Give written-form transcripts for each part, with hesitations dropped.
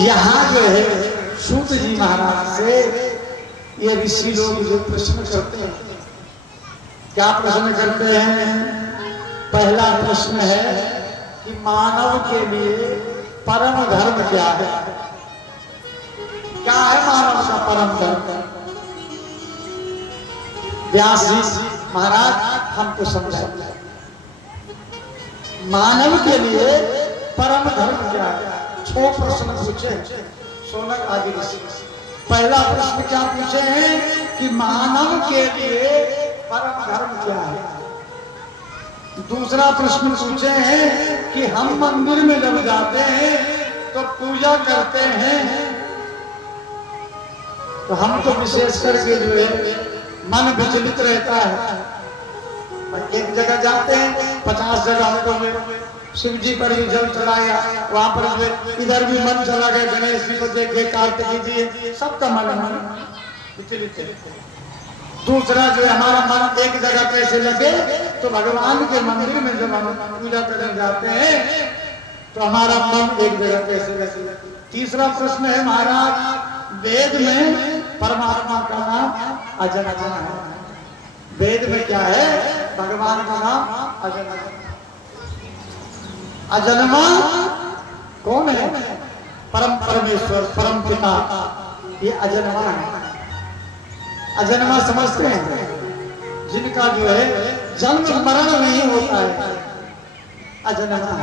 यहाँ जो है सूत जी महाराज से ये ऋषि लोग जो प्रश्न करते हैं, क्या प्रश्न करते हैं? पहला प्रश्न है कि मानव के लिए परम धर्म क्या है? क्या है मानव का परम धर्म? व्यास जी महाराज हमको समझाइए, मानव के लिए परम धर्म क्या है? 6 प्रश्न पूछे सोनक आदि ऋषि। पहला प्रश्न क्या पूछे हैं कि मानव के लिए परम धर्म क्या है? दूसरा प्रश्न पूछे हैं कि हम मंदिर में जब जाते हैं तो पूजा करते हैं, तो हम तो विशेष करके जो है मन विचलित रहता है। एक जगह जाते हैं 50 जगह में शिव जी पर भी जल चढ़ाया, वहां पर इधर भी मन चला गया, गणेश जी को देखे, कार्तिक जी, सबका मन विचलित है। दूसरा जो है हमारा मन एक जगह कैसे लगे, तो भगवान के मंदिर में जब हम पूजा करने जाते हैं तो हमारा मन एक जगह कैसे लगे। तीसरा प्रश्न है महाराज, वेद में परमात्मा का नाम अजन्मा है। वेद में क्या है? भगवान का नाम अजन्मा। अजन्मा कौन है? परम परमेश्वर, परम पिता, ये अजन्मा है। अजन्मा समझते हैं? जिनका जो है जन्म मरण नहीं होता है, अजन्मा।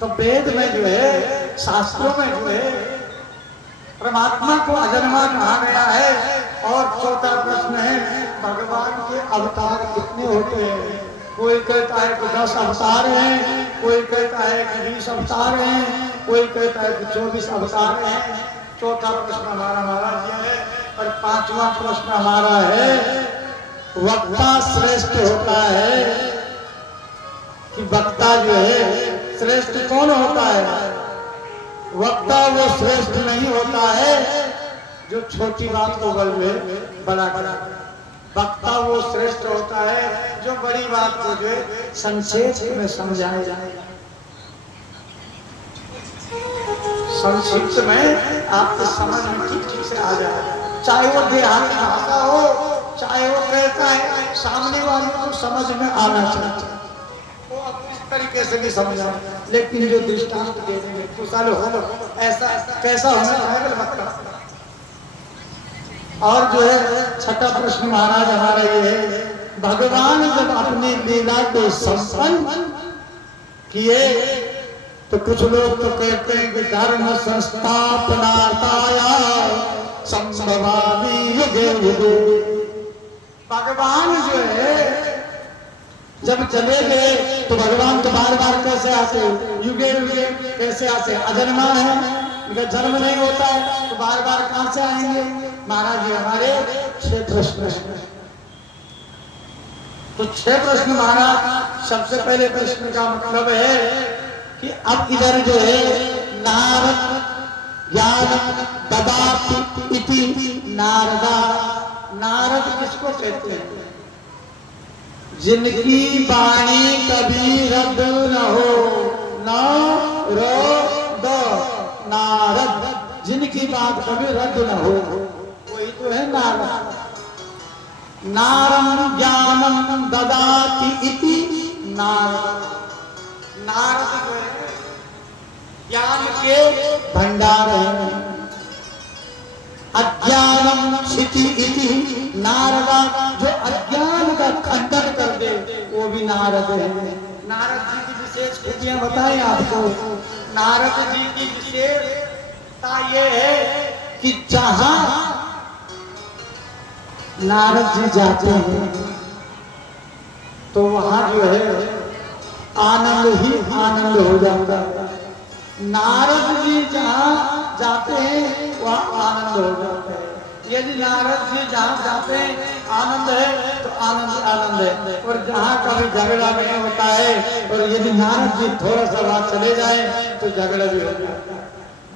तो वेद में जो है, शास्त्रों में जो है परमात्मा को अजन्मा कहा गया है। और चौथा प्रश्न है, भगवान के अवतार कितने होते हैं? कोई कहता है कि 10 अवतार हैं, कोई कहता है कि 20 अवतार हैं, कोई कहता है कि 24 अवतार हैं। चौथा प्रश्न हमारा महाराज ये है। और 5वां प्रश्न हमारा है, वक्ता श्रेष्ठ होता है कि वक्ता जो है श्रेष्ठ कौन होता है? वक्ता वो श्रेष्ठ नहीं होता है जो छोटी बात को बल में बड़ा करा। वक्ता वो श्रेष्ठ होता है जो बड़ी बात को जो संक्षेप में समझाया जाए। संक्षिप्त में आपके समझ में ठीक से आ जाए, चाहे वो देहाती भाषा हो, चाहे वो कहता है सामने वाले को समझ में आना चाहिए, वो इस तरीके से भी समझा। लेकिन जो दृष्टांत देने में कुशल हो, ऐसा कैसा होना चाहिए वक्ता। और जो है 6ठा प्रश्न महाराज हमारा ये है, भगवान जब अपनी लीला को संपन्न किए तो कुछ लोग तो कहते हैं कि धर्म संस्थापनार्थाय संभवामि युगे युगे। भगवान जो है जब चले गए तो भगवान तो बार बार कैसे आते? युगे युगे कैसे आते? अजन्मा है, इनका जन्म नहीं होता है, तो बार बार कहां से आएंगे? महाराज जी हमारे 6 प्रश्न हैं। तो 6 प्रश्न महाराज। सबसे पहले प्रश्न का मतलब है कि अब इधर जो है नारद ज्ञान ददाति इति नारदा। नारद किसको कहते हैं? जिनकी वाणी कभी रद्द न हो, न रो दो। नारद, जिनकी बात कभी रद्द न हो, वही तो है नारद। नारं ज्ञानम ददाति इति नारद। नारद जो है ज्ञान के भंडार है। अज्ञानम क्षिति इति नारदा, जो अज्ञान का खंडन कर दे वो भी नारद है। नारद जी की विशेष खूबियां बताएं आपको। नारद जी की विशेषता ये है कि जहां नारद जी जाते हैं तो वहां जो है आनंद ही आनंद हो जाता है। नारद जी जहां जाते हैं वहां आनंद हो जाता है। यदि नारद जी जहां जाते हैं आनंद है तो आनंद आनंद है, और जहां कभी झगड़ा नहीं होता है, और यदि नारद जी थोड़ा सा बात चले जाए तो झगड़ा भी हो जाता है।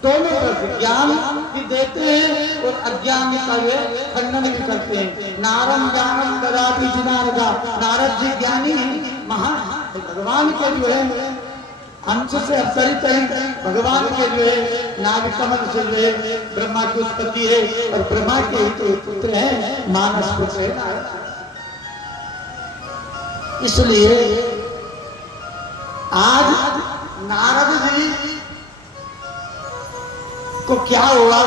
दोनों तरफ ज्ञान भी देते हैं और अज्ञान का खंडन भी करते हैं। नारम ज्ञानम ददाति नारदा। नारद जी ज्ञानी हैं, महान भगवान के जो है अंश से अवतरित है भगवान के जो है नाभि कमल से जो है ब्रह्मा की उत्पत्ति है और ब्रह्मा के ही पुत्र है मानस पुत्र है नारद। इसलिए आज नारद जी को क्या हुआ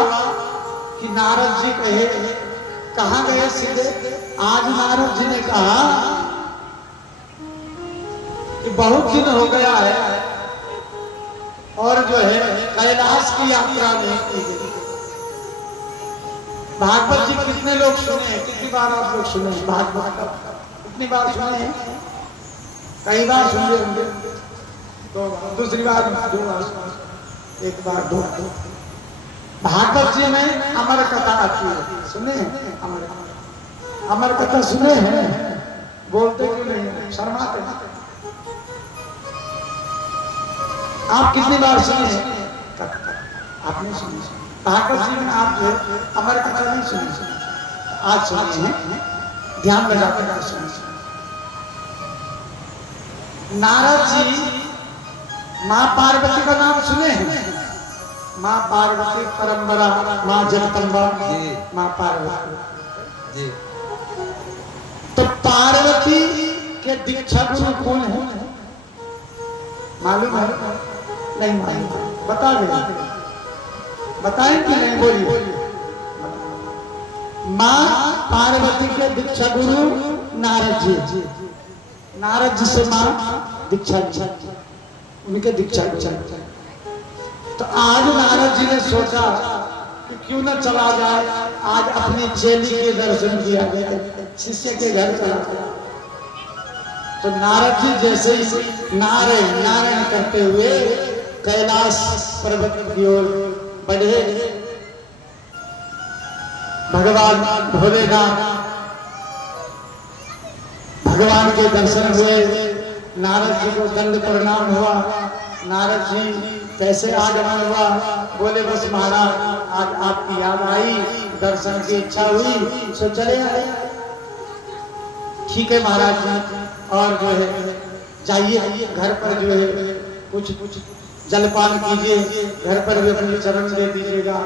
कि नारद जी कहे कहां गए सीधे। आज नारद जी ने कहा कि बहुत दिन हो गया है और जो है कैलाश की यात्रा नहीं की गई। भागवत जी कितने लोग सुने हैं, कितनी बार आप लोग सुने हैं भागवत, कितनी बार सुने हैं? कई बार सुने होंगे, तो दूसरी बार, दो बार, एक बार, दो बार। भागवत जी में अमर कथा आती है, सुने हैं? अमर कथा सुने हैं? बोलते क्यों नहीं, शर्माते हैं? आप कितनी बार सुने हैं? आपने सुनी? भागवत जी में आप जो अमर कथा नहीं सुनी, आज सुने हैं, ध्यान लगाकर आज सुने। नारद जी माँ पार्वती का नाम सुने हैं? माँ पार्वती परंपरा, माँ जगदम्बा, माँ पार्वती। तो पार्वती के दीक्षा गुरु कौन है? मालूम है? नहीं मालूम, बता दे, बताएं कि नहीं? बोलिए। माँ पार्वती के दीक्षा गुरु नारद जी, नारद जी से माँ दीक्षा, उनके दीक्षा। तो आज नारद जी ने सोचा कि क्यों न चला जाए, आज अपनी चेली के दर्शन किया गया, शिष्य के घर चला गया। तो नारद जी जैसे ही नारायण नारायण करते हुए कैलाश पर्वत की ओर बढ़े, भगवान भोलेनाथ भगवान के दर्शन हुए, नारद जी को दंड प्रणाम हुआ। नारद जी कैसे आगमन हुआ? बोले बस महाराज आज आपकी याद आई, दर्शन की इच्छा हुई, सो चले आए। ठीक है महाराज जी, और जो है जाइए घर पर जो है कुछ जलपान कीजिए, घर पर भी अपने चरण दे दीजिएगा।